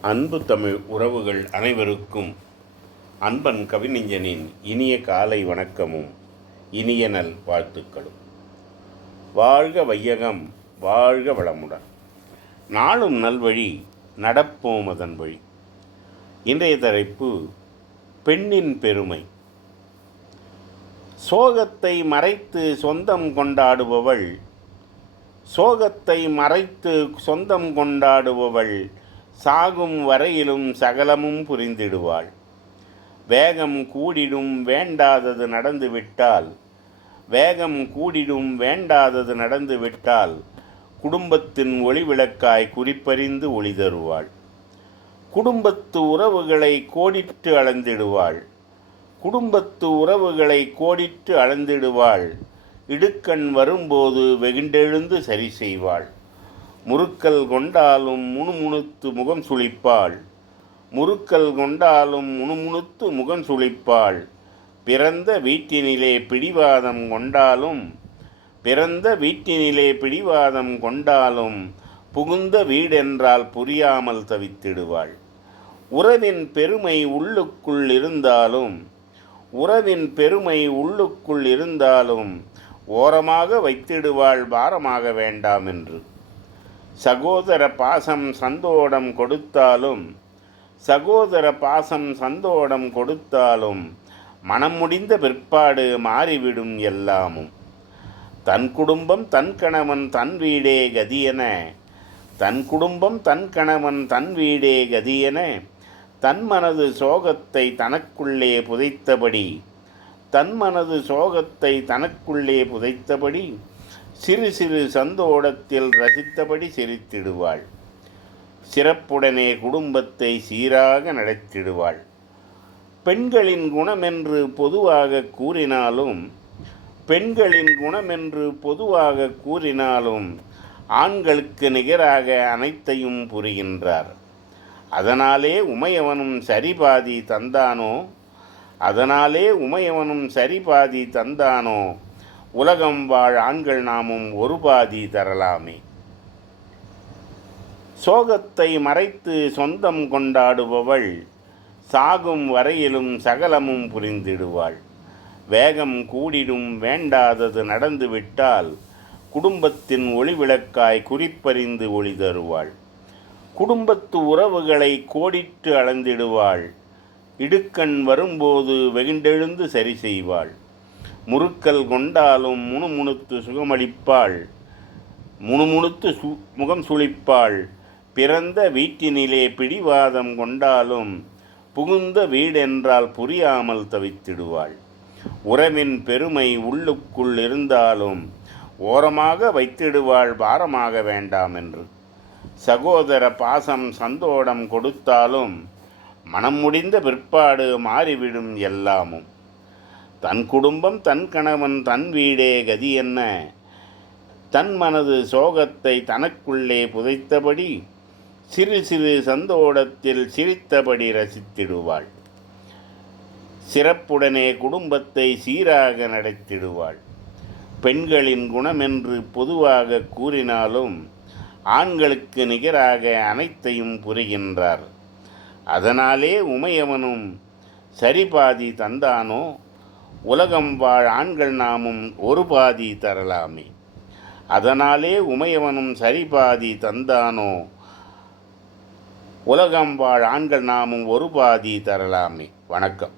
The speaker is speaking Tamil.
அன்பு தமிழ் உறவுகள் அனைவருக்கும் அன்பன் கவிஞனின் இனிய காலை வணக்கமும் இனிய நல் வாழ்த்துக்களும். வாழ்க வையகம் வாழ்க வளமுடன். நாளும் நல்வழி நடப்போம் அதன் வழி. இன்றைய தலைப்பு பெண்ணின் பெருமை. சோகத்தை மறைத்து சொந்தம் கொண்டாடுபவள் சோகத்தை மறைத்து சொந்தம் கொண்டாடுபவள் சாகும் வரையிலும் சகலமும் புரிந்திடுவாள். வேகம் கூடிடும் வேண்டாதது நடந்துவிட்டால் வேகம் கூடிடும் வேண்டாதது நடந்துவிட்டால் குடும்பத்தின் ஒளிவிளக்காய் குறிப்பறிந்து ஒளி தருவாள். குடும்பத்து உறவுகளை கோடிட்டு அளந்திடுவாள். குடும்பத்து உறவுகளை கோடிட்டு அளந்திடுவாள். இடுக்கண் வரும்போது வெகுண்டெழுந்து சரி செய்வாள். முறுக்கல் கொண்டாலும் முணுமுணுத்து முகம் சுழிப்பாள் முறுக்கல் கொண்டாலும் முணுமுணுத்து முகம் சுழிப்பாள் பிறந்த வீட்டினிலே பிடிவாதம் கொண்டாலும் பிறந்த வீட்டினிலே பிடிவாதம் கொண்டாலும் புகுந்த வீடென்றால் புரியாமல் தவித்திடுவாள். உறவின் பெருமை உள்ளுக்குள் இருந்தாலும் உறவின் பெருமை உள்ளுக்குள் இருந்தாலும் ஓரமாக வைத்திடுவாள் பாரமாக வேண்டாம் என்று. சகோதர பாசம் சந்தோடம் கொடுத்தாலும் சகோதர பாசம் சந்தோடம் கொடுத்தாலும் மனம் முடிந்த பிற்பாடு மாறிவிடும் எல்லாமும். தன் குடும்பம் தன் கணவன் தன் வீடே கதியென தன் குடும்பம் தன் கணவன் தன் வீடே கதியென தன் மனது சோகத்தை தனக்குள்ளே புதைத்தபடி தன் மனது சோகத்தை தனக்குள்ளே புதைத்தபடி சிறு சிறு சந்தோடத்தில் ரசித்தபடி சிரித்திடுவாள். சிறப்புடனே குடும்பத்தை சீராக நடத்திடுவாள். பெண்களின் குணமென்று பொதுவாக கூறினாலும் பெண்களின் குணமென்று பொதுவாக கூறினாலும் ஆண்களுக்கு நிகராக அனைத்தையும் புரிகின்றார். அதனாலே உமையவனும் சரிபாதி தந்தானோ? அதனாலே உமையவனும் சரிபாதி தந்தானோ? உலகம் வாழ் ஆண்கள் நாமும் ஒரு பாதி தரலாமே. சோகத்தை மறைத்து சொந்தம் கொண்டாடுபவள் சாகும் வரையிலும் சகலமும் புரிந்திடுவாள். வேகம் கூடிடும் வேண்டாதது நடந்துவிட்டால் குடும்பத்தின் ஒளிவிளக்காய் குறிப்பறிந்து ஒளி தருவாள். குடும்பத்து உறவுகளை கோடிட்டு அளந்திடுவாள். இடுக்கண் வரும்போது வெகுண்டெழுந்து சரி செய்வாள். முறுக்கல் கொண்டாலும் முணுமுணுத்து சுகமளிப்பாள். முணுமுணுத்து சு முகம் சுழிப்பாள் பிறந்த வீட்டினிலே பிடிவாதம் கொண்டாலும் புகுந்த வீடென்றால் புரியாமல் தவித்திடுவாள். உறவின் பெருமை உள்ளுக்குள் இருந்தாலும் ஓரமாக வைத்திடுவாள் பாரமாக வேண்டாம் என்று. சகோதர பாசம் சந்தோடம் கொடுத்தாலும் மனம் முடிந்த பிற்பாடு மாறிவிடும் எல்லாமும். தன் குடும்பம் தன் கணவன் தன் வீடே கதி என்ன? தன் மனது சோகத்தை தனக்குள்ளே புதைத்தபடி சிறு சிறு சந்தோடத்தில் சிரித்தபடி ரசித்திடுவாள். சிறப்புடனே குடும்பத்தை சீராக நடத்திடுவாள். பெண்களின் குணமென்று பொதுவாக கூறினாலும் ஆண்களுக்கு நிகராக அனைத்தையும் புரிகின்றார். அதனாலே உமையவனும் சரிபாதி தந்தானோ? உலகம் வாழ் ஆண்கள் நாமும் ஒரு பாதி தரலாமே. அதனாலே உமையவனும் சரிபாதி தந்தானோ? உலகம் வாழ் ஆண்கள் நாமும் ஒரு பாதி தரலாமே. வணக்கம்.